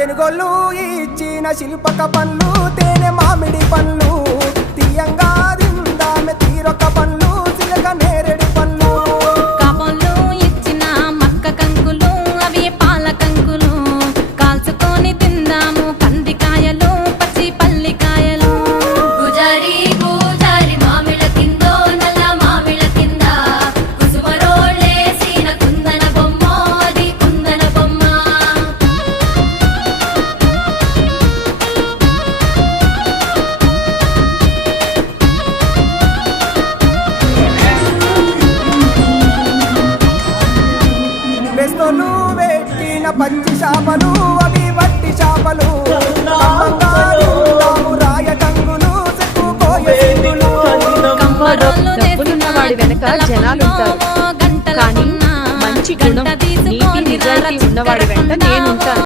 తెనుగోళ్ళు ఇచ్చిన శిల్పక పండ్లు తేనె మామిడి పండ్లు తీయంగా తిందామె తీరొక పండ్లు చిలక నేరేడు పండ్లు కాబోళ్ళు ఇచ్చిన మక్క కంకులు అవి పాల కంకులు కాల్చుకొని తిందాము కందికాయలు పచ్చి పల్లికాయలు గుజారి గుజారి మామిళ్ళ కిందో నల్ల మామిళ్ళ కింద కుసుమరోళ్ళేసిన కుందన బొమ్మ అది కుందన బొమ్మ బెస్తోలు పెట్టిన పచ్చి చేపలు అవి వట్టి చేపలు కమ్మంగా తిందాము రాయ కంగులు చెక్కుకోయ సింగులు డబ్బులున్న వాడి వెనక జనాలుంటారు, కానీ మంచి గుణం నీతి నిజాయితీ ఉన్నవాడి వెంట నేనుంటాను.